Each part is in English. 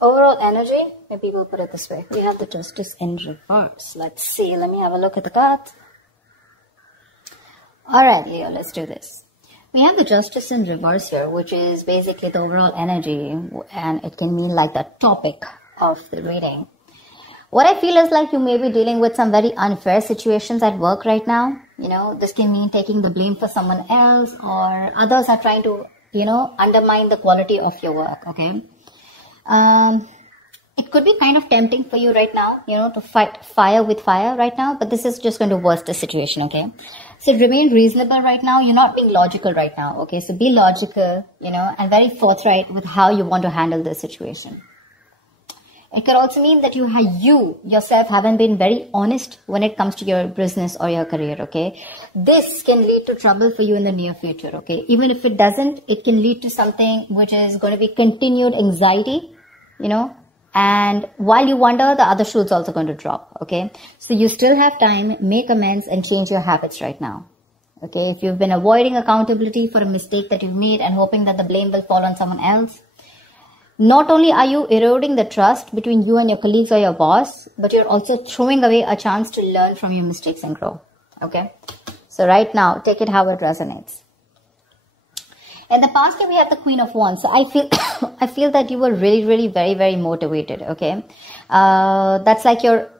Overall energy, maybe we'll put it this way. We have the Justice in reverse. Let's see. Let me have a look at the card. Alright, Leo, let's do this. We have the Justice in reverse here, which is basically the overall energy, and it can mean like the topic of the reading. What I feel is like you may be dealing with some very unfair situations at work right now. You know, this can mean taking the blame for someone else, or others are trying to, you know, undermine the quality of your work, okay? It could be kind of tempting for you right now, you know, to fight fire with fire right now, but this is just going to worsen the situation, okay? So remain reasonable right now. You're not being logical right now, okay? So be logical, you know, and very forthright with how you want to handle this situation. It could also mean that you yourself haven't been very honest when it comes to your business or your career, okay? This can lead to trouble for you in the near future, okay? Even if it doesn't, it can lead to something which is going to be continued anxiety, you know? And while you wonder, the other shoe's also going to drop, okay? So you still have time, make amends and change your habits right now, okay? If you've been avoiding accountability for a mistake that you've made and hoping that the blame will fall on someone else, not only are you eroding the trust between you and your colleagues or your boss, but you're also throwing away a chance to learn from your mistakes and grow, okay? So right now, take it how it resonates. In the past, we have the Queen of Wands. So I feel that you were really, very, very motivated, okay? That's like your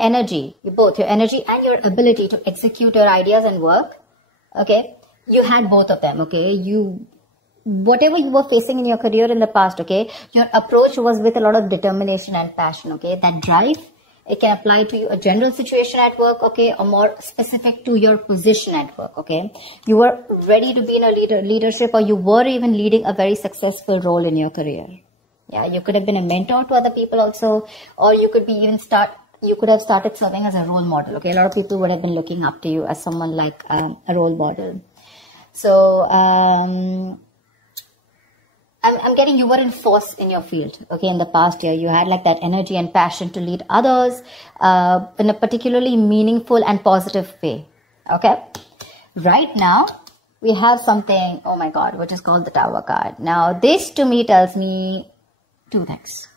energy, both your energy and your ability to execute your ideas and work, okay? You had both of them, okay? Whatever you were facing in your career in the past, okay, your approach was with a lot of determination and passion, okay? That drive, it can apply to a general situation at work, okay, or more specific to your position at work, okay? You were ready to be in a leadership, or you were even leading a very successful role in your career. Yeah, you could have been a mentor to other people also, or you could be you could have started serving as a role model, okay? A lot of people would have been looking up to you as someone like a role model. So, I'm getting you were in force in your field, okay, in the past year. You had like that energy and passion to lead others in a particularly meaningful and positive way, okay? Right now, we have something, oh my God, which is called the Tower card. Now, this to me tells me two things.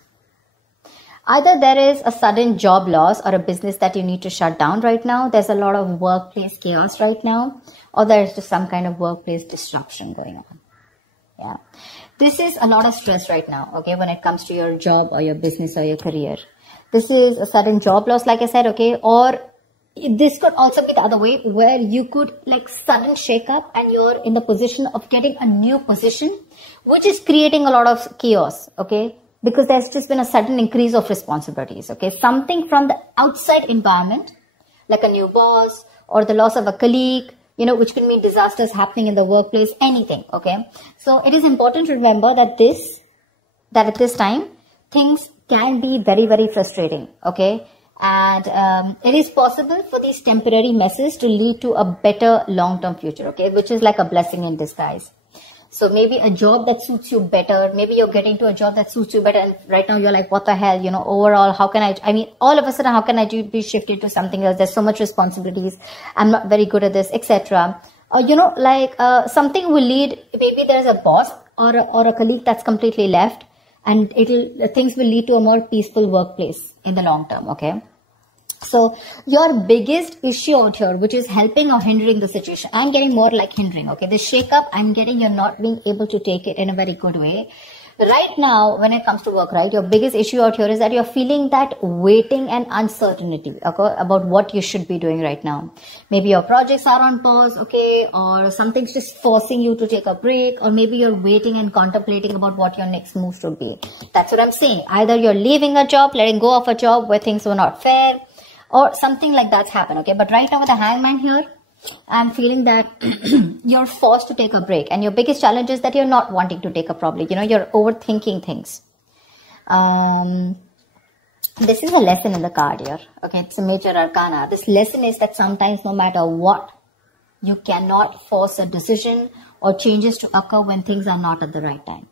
Either there is a sudden job loss or a business that you need to shut down right now. There's a lot of workplace chaos right now, or there's just some kind of workplace disruption going on, yeah. This is a lot of stress right now, okay, when it comes to your job or your business or your career. This is a sudden job loss, like I said, okay, or this could also be the other way, where you could like sudden shake up and you're in the position of getting a new position, which is creating a lot of chaos, okay, because there's just been a sudden increase of responsibilities, okay, something from the outside environment, like a new boss or the loss of a colleague, you know, which can mean disasters happening in the workplace, anything, okay? So it is important to remember that at this time, things can be very, very frustrating, okay? And it is possible for these temporary messes to lead to a better long-term future, okay? Which is like a blessing in disguise. So maybe a job that suits you better, maybe you're getting to a job that suits you better, and right now you're like, what the hell, you know, overall, how can I mean, all of a sudden, how can I be shifted to something else? There's so much responsibilities. I'm not very good at this, etc. You know, like something will lead, maybe there's a boss or a colleague that's completely left, and things will lead to a more peaceful workplace in the long term, okay? So your biggest issue out here, which is helping or hindering the situation, I'm getting more like hindering, okay? The shake up, I'm getting you're not being able to take it in a very good way. Right now, when it comes to work, right, your biggest issue out here is that you're feeling that waiting and uncertainty, okay, about what you should be doing right now. Maybe your projects are on pause, okay, or something's just forcing you to take a break, or maybe you're waiting and contemplating about what your next move should be. That's what I'm saying. Either you're leaving a job, letting go of a job where things were not fair, or something like that's happened, okay? But right now with the Hangman here, I'm feeling that you're forced to take a break. And your biggest challenge is that you're not wanting to take a probably, you know, you're overthinking things. This is a lesson in the card here, okay? It's a major arcana. This lesson is that sometimes no matter what, you cannot force a decision or changes to occur when things are not at the right time.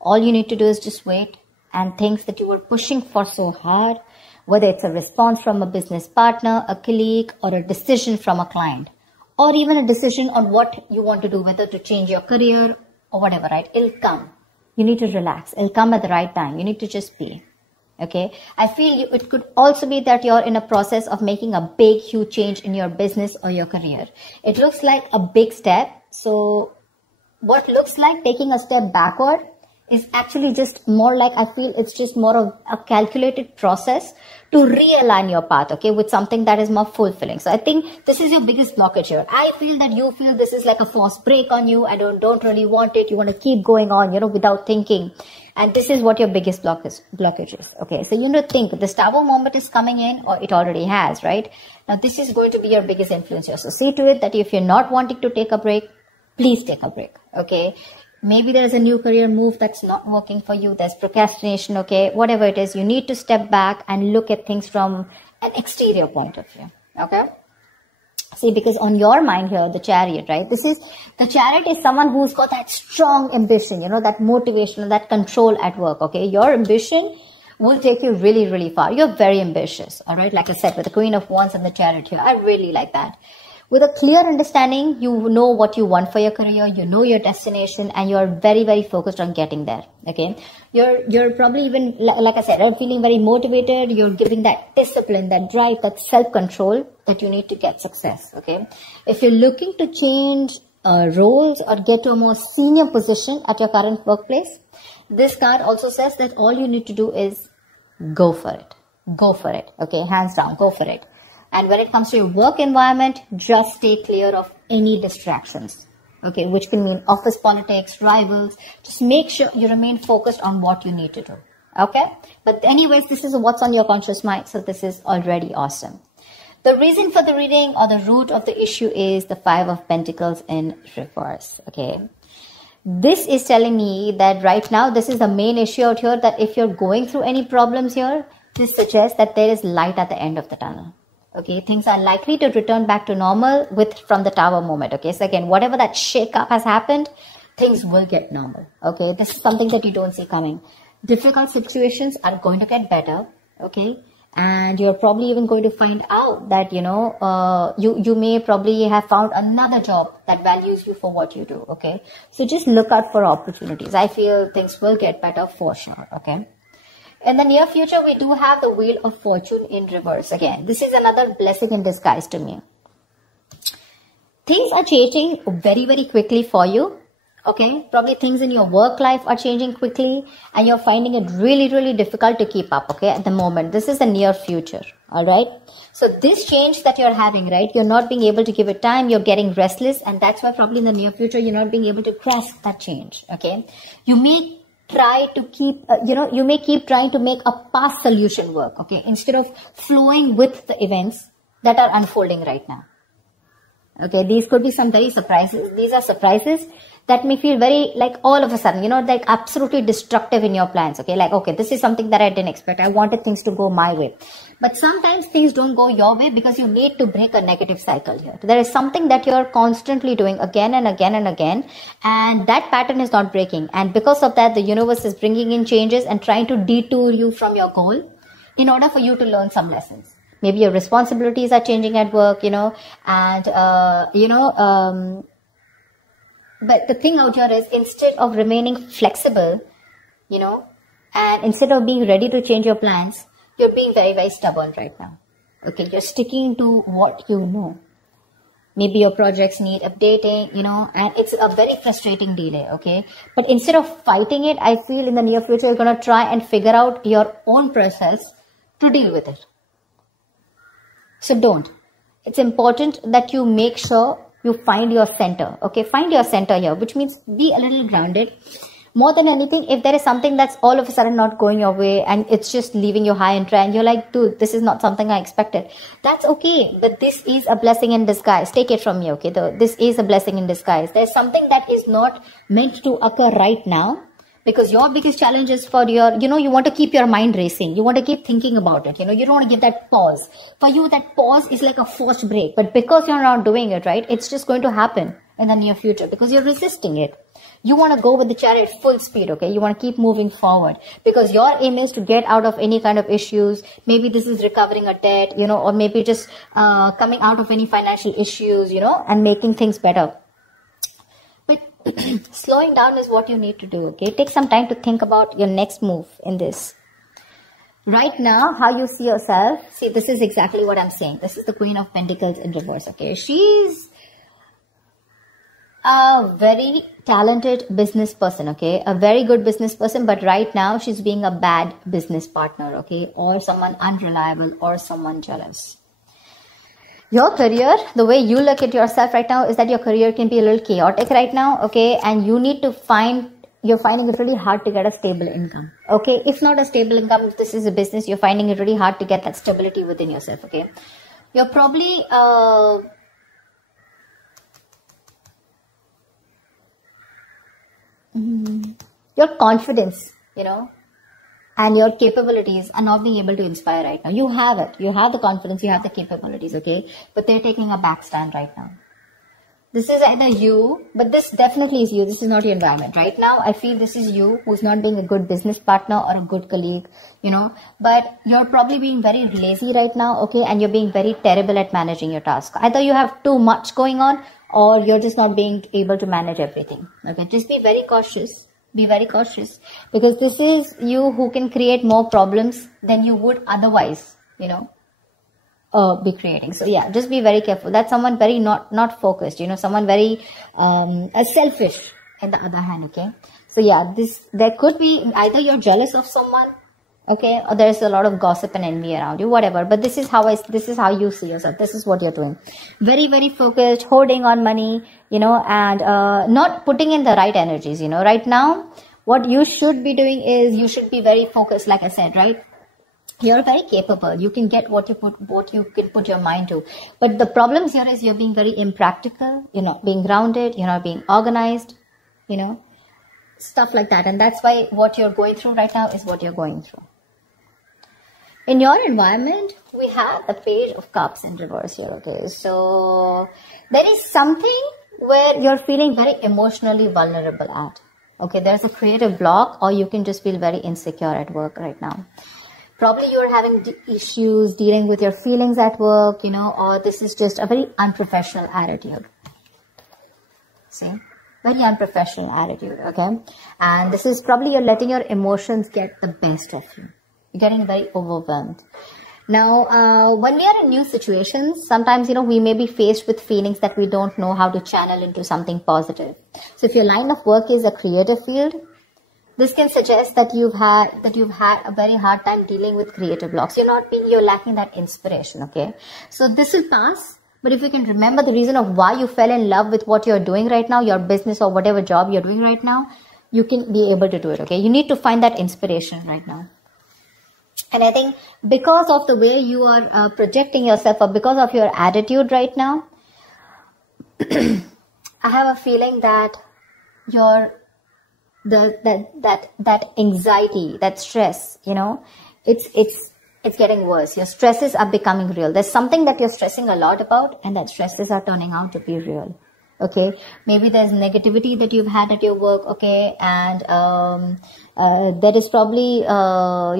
All you need to do is just wait, and things that you were pushing for so hard, whether it's a response from a business partner, a colleague, or a decision from a client, or even a decision on what you want to do, whether to change your career or whatever, right? It'll come. You need to relax. It'll come at the right time. You need to just be. Okay. I feel it could also be that you're in a process of making a big, huge change in your business or your career. It looks like a big step. So what looks like taking a step backward is actually just more like, I feel it's just more of a calculated process to realign your path, okay, with something that is more fulfilling. So I think this is your biggest blockage here. I feel that you feel this is like a forced break on you. I don't really want it. You want to keep going on, without thinking. And this is what your biggest blockage is. Okay, so you need to think this Tower moment is coming in, or it already has, right? Now this is going to be your biggest influence here. So see to it that if you're not wanting to take a break, please take a break. Okay. Maybe there's a new career move that's not working for you. There's procrastination. Okay. Whatever it is, you need to step back and look at things from an exterior point of view. Okay. See, because on your mind here, the Chariot, right? The Chariot is someone who's got that strong ambition, that motivation, that control at work. Okay. Your ambition will take you really, really far. You're very ambitious. All right. Like I said, with the Queen of Wands and the Chariot here, I really like that. With a clear understanding, you know what you want for your career, you know your destination, and you're very, very focused on getting there. Okay. You're probably even, like I said, you're feeling very motivated. You're giving that discipline, that drive, that self-control that you need to get success. Okay. If you're looking to change roles or get to a more senior position at your current workplace, this card also says that all you need to do is go for it. Go for it. Okay. Hands down, go for it. And when it comes to your work environment, just stay clear of any distractions, okay, which can mean office politics, rivals. Just make sure you remain focused on what you need to do, okay? But anyways, this is what's on your conscious mind, so this is already awesome. The reason for the reading or the root of the issue is the Five of Pentacles in reverse, okay? This is telling me that right now, this is the main issue out here, that if you're going through any problems here, this suggests that there is light at the end of the tunnel. Okay, things are likely to return back to normal from the Tower moment. Okay, so again, whatever that shake-up has happened, things will get normal. Okay, this is something that you don't see coming. Difficult situations are going to get better. Okay, and you're probably even going to find out that, you may probably have found another job that values you for what you do. Okay, so just look out for opportunities. I feel things will get better for sure. Okay. In the near future, we do have the Wheel of Fortune in reverse. Again, this is another blessing in disguise to me. Things are changing very, very quickly for you. Okay, probably things in your work life are changing quickly and you're finding it really, really difficult to keep up, okay, at the moment. This is the near future, all right? So this change that you're having, right, you're not being able to give it time, you're getting restless, and that's why probably in the near future, you're not being able to grasp that change, okay? You may try to keep, you may keep trying to make a past solution work, okay, instead of flowing with the events that are unfolding right now. Okay, these could be some very surprises. These are surprises that may feel very, like, all of a sudden, like absolutely destructive in your plans. Okay, like, okay, this is something that I didn't expect. I wanted things to go my way. But sometimes things don't go your way because you need to break a negative cycle here. There is something that you're constantly doing again and again and again, and that pattern is not breaking. And because of that, the universe is bringing in changes and trying to detour you from your goal in order for you to learn some lessons. Maybe your responsibilities are changing at work, and, but the thing out here is, instead of remaining flexible, and instead of being ready to change your plans, you're being very, very stubborn right now. Okay, you're sticking to what you know. Maybe your projects need updating, and it's a very frustrating delay, okay? But instead of fighting it, I feel in the near future, you're going to try and figure out your own process to deal with it. So don't. It's important that you make sure you find your center, okay? Find your center here, which means be a little grounded. More than anything, if there is something that's all of a sudden not going your way and it's just leaving you high and dry and you're like, dude, this is not something I expected. That's okay, but this is a blessing in disguise. Take it from me, okay? This is a blessing in disguise. There's something that is not meant to occur right now, because your biggest challenge is for your, you want to keep your mind racing. You want to keep thinking about it. You don't want to give that pause. For you, that pause is like a forced break. But because you're not doing it, right, it's just going to happen in the near future because you're resisting it. You want to go with the Chariot full speed, okay? You want to keep moving forward because your aim is to get out of any kind of issues. Maybe this is recovering a debt, or maybe just coming out of any financial issues, and making things better. But slowing down is what you need to do, okay? Take some time to think about your next move in this. Right now, how you see yourself, see, this is exactly what I'm saying. This is the Queen of Pentacles in reverse, okay? She's a very talented business person, okay? A very good business person, but right now she's being a bad business partner, okay? Or someone unreliable or someone jealous. Your career, the way you look at yourself right now is that your career can be a little chaotic right now, okay? And you need to you're finding it really hard to get a stable income, okay? If not a stable income, if this is a business, you're finding it really hard to get that stability within yourself, okay? You're probably, your confidence, you know, and your capabilities are not being able to inspire right now. You have it. You have the confidence, you have the capabilities, okay? But they're taking a back stand right now. This is either you, but this definitely is you. This is not your environment. Right now, I feel this is you who's not being a good business partner or a good colleague, you know, but you're probably being very lazy right now, okay? And you're being very terrible at managing your task. Either you have too much going on or you're just not being able to manage everything, okay? Just be very cautious. Be very cautious because this is you who can create more problems than you would otherwise, you know, be creating. So yeah, just be very careful. That's someone very not focused, you know, someone very selfish on the other hand, okay? So yeah, there could be either you're jealous of someone, okay, or there's a lot of gossip and envy around you, whatever. But this is how you see yourself. This is what you're doing. Very, very focused, holding on money, you know, and not putting in the right energies, you know. Right now, what you should be doing is you should be very focused, like I said, right? You're very capable. You can get what you can put your mind to. But the problem here is you're being very impractical. You're not being grounded. You're not being organized, you know, stuff like that. And that's why what you're going through right now is what you're going through. In your environment, we have the Page of Cups in reverse here, okay? So there is something where you're feeling very emotionally vulnerable at, okay? There's a creative block, or you can just feel very insecure at work right now. Probably you're having issues dealing with your feelings at work, you know, or this is just a very unprofessional attitude. See? Very unprofessional attitude, okay? And this is probably you're letting your emotions get the best of you. You're getting very overwhelmed. Now, when we are in new situations, sometimes, you know, we may be faced with feelings that we don't know how to channel into something positive. So if your line of work is a creative field, this can suggest that you've had a very hard time dealing with creative blocks. You're lacking that inspiration, okay? So this will pass. But if you can remember the reason of why you fell in love with what you're doing right now, your business or whatever job you're doing right now, you can be able to do it, okay? You need to find that inspiration right now. And I think because of the way you are projecting yourself, or because of your attitude right now, I have a feeling that that anxiety, that stress, you know, it's getting worse. Your stresses are becoming real. There's something that you're stressing a lot about, and that stresses are turning out to be real. Okay, maybe there's negativity that you've had at your work, okay, and that is probably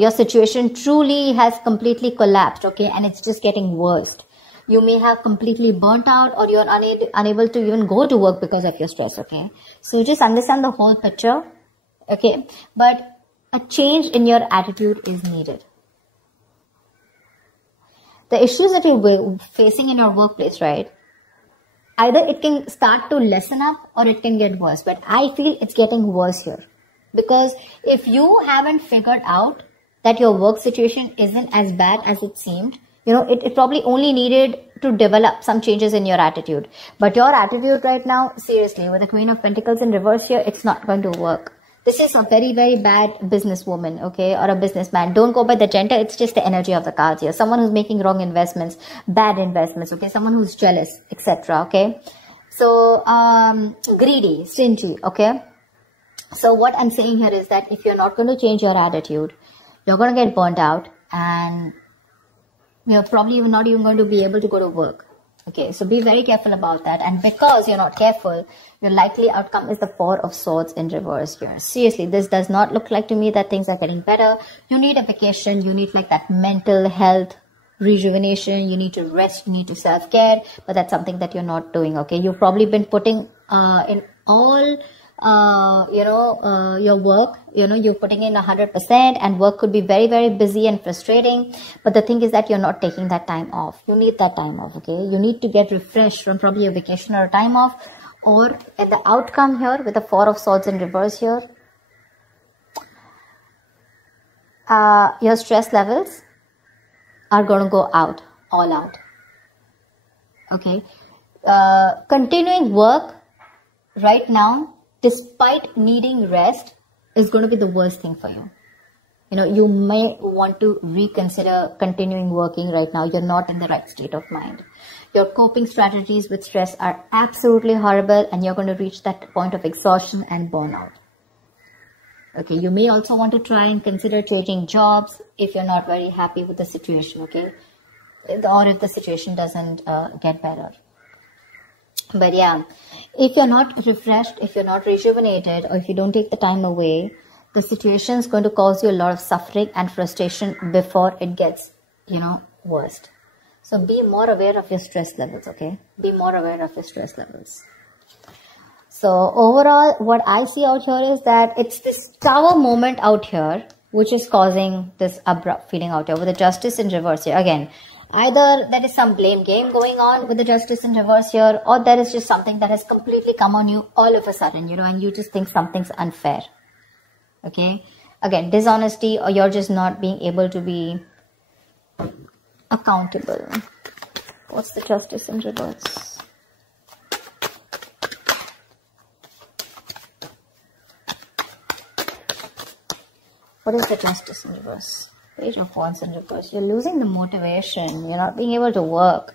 your situation truly has completely collapsed, okay, and it's just getting worse. You may have completely burnt out, or you're unable to even go to work because of your stress, okay. So just understand the whole picture, okay, but a change in your attitude is needed. The issues that you're facing in your workplace, right? Either it can start to lessen up or it can get worse. But I feel it's getting worse here. Because if you haven't figured out that your work situation isn't as bad as it seemed, you know, it probably only needed to develop some changes in your attitude. But your attitude right now, seriously, with the Queen of Pentacles in reverse here, it's not going to work. This is a very, very bad businesswoman, okay, or a businessman. Don't go by the gender. It's just the energy of the cards here. Someone who's making wrong investments, bad investments, okay, someone who's jealous, etc., okay. So, greedy, stingy, okay. So what I'm saying here is that if you're not going to change your attitude, you're going to get burnt out, and you're probably not even going to be able to go to work. Okay, so be very careful about that. And because you're not careful, your likely outcome is the Four of Swords in reverse here. Seriously, this does not look like to me that things are getting better. You need a vacation. You need like that mental health rejuvenation. You need to rest. You need to self-care. But that's something that you're not doing, okay? You've probably been putting in all your work, you're putting in 100%, and work could be very, very busy and frustrating. But the thing is that you're not taking that time off. You need that time off, okay? You need to get refreshed from probably a vacation or a time off. Or in the outcome here with the Four of Swords in reverse here, your stress levels are going to go out, all out. Okay. Continuing work right now, despite needing rest, is going to be the worst thing for you. You may want to reconsider continuing working right now. You're not in the right state of mind. Your coping strategies with stress are absolutely horrible, and you're going to reach that point of exhaustion and burnout. Okay, you may also want to try and consider changing jobs if you're not very happy with the situation, okay? Or if the situation doesn't get better. But yeah, if you're not refreshed, if you're not rejuvenated, or if you don't take the time away, the situation is going to cause you a lot of suffering and frustration before it gets, worst. So be more aware of your stress levels, okay? Be more aware of your stress levels. So overall, what I see out here is that it's this Tower moment out here, which is causing this abrupt feeling out here with the Justice in reverse here. Again, either there is some blame game going on with the Justice in reverse here, or there is just something that has completely come on you all of a sudden, and you just think something's unfair. Okay. Again, dishonesty, or you're just not being able to be accountable. What's the Justice in reverse? What is the Justice in reverse? Page of Wands in reverse. You're losing the motivation. You're not being able to work.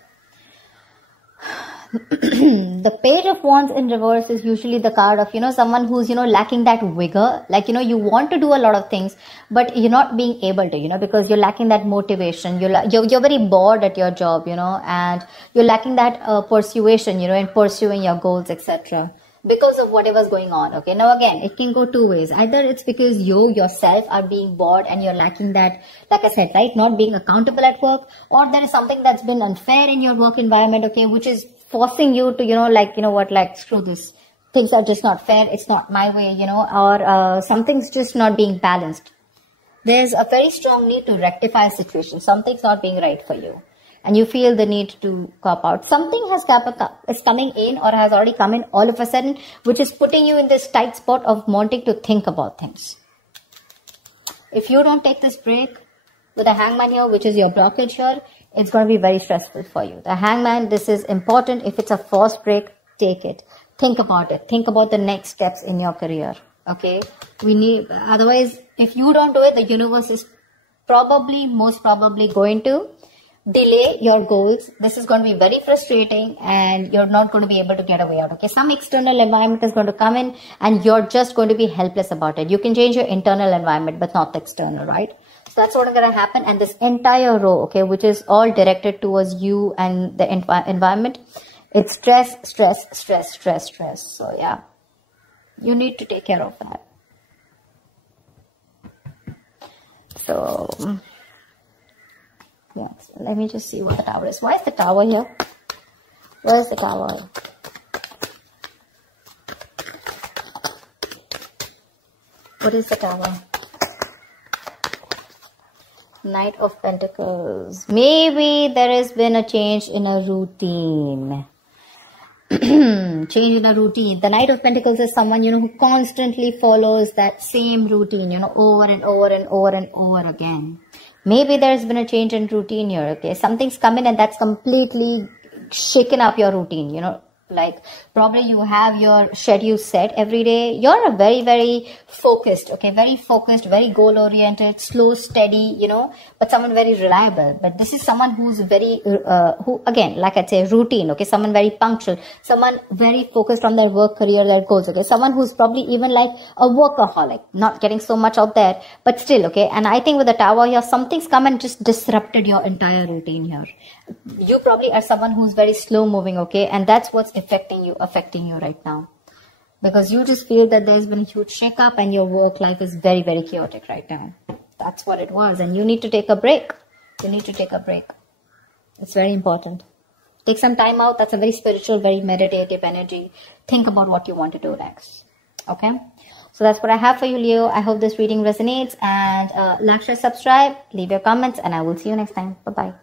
The Page of Wands in reverse is usually the card of, someone who's, lacking that vigor. Like, you want to do a lot of things, but you're not being able to, because you're lacking that motivation. You're very bored at your job, and you're lacking that persuasion, in pursuing your goals, etc. Because of whatever's going on. Okay, now again, it can go two ways. Either it's because you yourself are being bored and you're lacking that, like I said, right, not being accountable at work, or there is something that's been unfair in your work environment, okay, which is forcing you to, screw this. Things are just not fair. It's not my way, or something's just not being balanced. There's a very strong need to rectify a situation. Something's not being right for you, and you feel the need to cop out. Something is coming in, or has already come in all of a sudden, which is putting you in this tight spot of wanting to think about things. If you don't take this break with a Hangman here, which is your blockage here, it's going to be very stressful for you. The Hangman, this is important. If it's a forced break, take it. Think about it. Think about the next steps in your career. Okay? Otherwise, if you don't do it, the universe is most probably going to delay your goals. This is going to be very frustrating, and you're not going to be able to get away out. Okay, some external environment is going to come in, and you're just going to be helpless about it. You can change your internal environment, but not the external, right? So that's what is going to happen. And this entire row, okay, which is all directed towards you and the environment, it's stress, stress, stress, stress, stress. So yeah, you need to take care of that. So yes, let me just see what the Tower is. Why is the Tower here? Where is the Tower? What is the Tower? Knight of Pentacles. Maybe there has been a change in a routine. Change in a routine. The Knight of Pentacles is someone, who constantly follows that same routine, over and over and over and over again. Maybe there's been a change in routine here, okay? Something's come in and that's completely shaken up your routine, like probably you have your schedule set every day. You're a very, very focused, okay? Very focused, very goal-oriented, slow, steady, but someone very reliable. But this is someone who's very, who again, like I'd say, routine, okay? Someone very punctual, someone very focused on their work, career, their goals, okay? Someone who's probably even like a workaholic, not getting so much out there, but still, okay? And I think with the Tower here, something's come and just disrupted your entire routine here. You probably are someone who's very slow moving, okay? And that's what's affecting you right now. Because you just feel that there's been a huge shake-up and your work life is very, very chaotic right now. That's what it was. And you need to take a break. You need to take a break. It's very important. Take some time out. That's a very spiritual, very meditative energy. Think about what you want to do next. Okay. So that's what I have for you, Leo. I hope this reading resonates, and like, share, subscribe, leave your comments, and I will see you next time. Bye-bye.